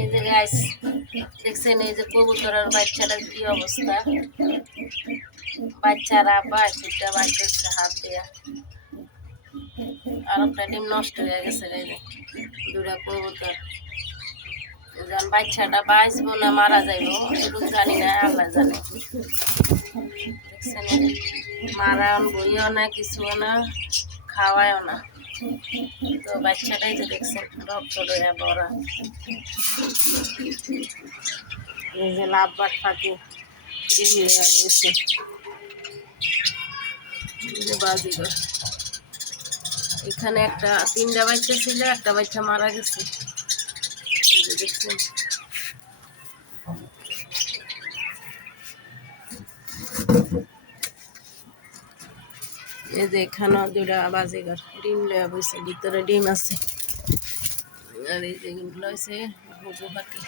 এই যে গাইস দেখছেন, এই যে কবুতরের বাচ্চাটার কি অবস্থা। বাচ্চারা আব্বা দুটা বাচ্চা হাত দিয়া, আর একটা ডিম নষ্ট হয়ে গেছে। এই যে দুটা কবুতর, যখন বাচ্চাটা বাঁচবো না মারা যাইব এটুকু জানি না, আল্লাহ জানে। দেখছেন, মারা বইও না, কিছুও না, খাওয়ায়ও না। তো বাচ্চাটাই তো দেখছেন রক্ত লইয়া বড়া। এই যে লাভবাট পাখি ডিম লইয়া গেছে। বাজিগর এখানে একটা তিনটা বাচ্চা ছিল, একটা বাচ্চা মারা গেছে। এই যে দেখছেন, এই যে এখানেও দুটা বাজিগর ডিম লইয়া বইছে, ভিতরে ডিম আছে। আর এই যে এগুলো হয়েছে ঘুঘু পাখি।